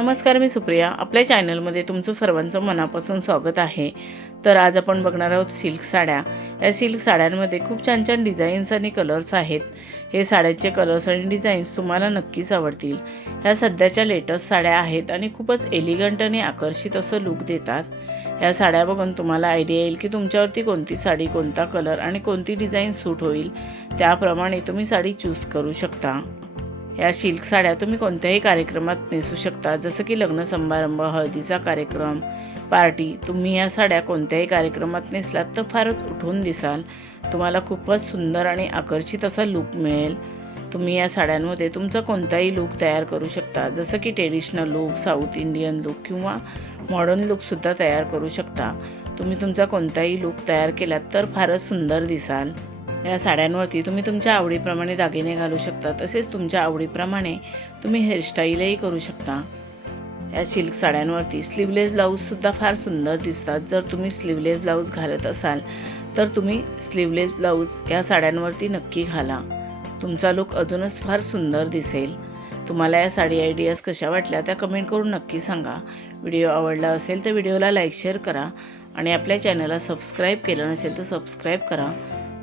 नमस्कार, मी सुप्रिया. आपल्या चॅनलमध्ये तुमचं सर्वांचं मनापासून स्वागत आहे. तर आज आपण बघणार आहोत सिल्क साड्या. या सिल्क साड्यांमध्ये खूप छान छान डिझाईन्स आणि कलर्स आहेत. हे साड्यांचे कलर्स आणि डिझाईन्स तुम्हाला नक्कीच आवडतील. ह्या सध्याच्या लेटेस्ट साड्या आहेत आणि खूपच एलिगंट आणि आकर्षित असं लुक देतात. ह्या साड्या बघून तुम्हाला आयडिया येईल की तुमच्यावरती कोणती साडी, कोणता कलर आणि कोणती डिझाईन सूट होईल. त्याप्रमाणे तुम्ही साडी चूज करू शकता. या सिल्क साड्या तुम्ही कोणत्याही कार्यक्रमात नेसू शकता, जसं की लग्न समारंभ, हळदीचा कार्यक्रम, पार्टी. तुम्ही या साड्या कोणत्याही कार्यक्रमात नेसलात तर फारच उठून दिसाल. तुम्हाला खूपच सुंदर आणि आकर्षित असा लूक मिळेल. तुम्ही या साड्यांमध्ये तुमचा कोणताही लूक तयार करू शकता, जसं की traditional look, south Indian look किंवा मॉडर्न लूकसुद्धा तयार करू शकता. तुम्ही तुमचा कोणताही लूक तयार केलात तर फारच सुंदर दिसाल. या साड्यांवरती तुम्ही तुमच्या आवडीप्रमाणे दागिने घालू शकता, तसेच तुमच्या आवडीप्रमाणे तुम्ही हेअरस्टाईलही करू शकता. या सिल्क साड्यांवरती स्लीवलेस ब्लाऊजसुद्धा फार सुंदर दिसतात. जर तुम्ही स्लीवलेस ब्लाऊज घालत असाल तर तुम्ही स्लीवलेस ब्लाऊज या साड्यांवरती नक्की घाला. तुमचा लूक अजूनच फार सुंदर दिसेल. तुम्हाला या साडी आयडियाज कशा वाटल्या त्या कमेंट करून नक्की सांगा. व्हिडिओ आवडला असेल तर व्हिडिओला लाईक, शेअर करा आणि आपल्या चॅनलला सबस्क्राईब केलं नसेल तर सबस्क्राईब करा.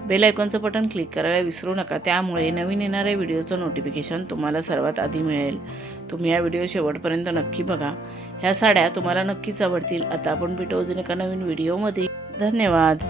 बेल आयकॉनचं बटन क्लिक करायला विसरू नका. त्यामुळे नवीन येणाऱ्या व्हिडिओचं नोटिफिकेशन तुम्हाला सर्वात आधी मिळेल. तुम्ही हा व्हिडिओ शेवटपर्यंत नक्की बघा. ह्या साड्या तुम्हाला नक्कीच आवडतील. आता आपण भेटू अजून एका नवीन व्हिडिओमध्ये. धन्यवाद.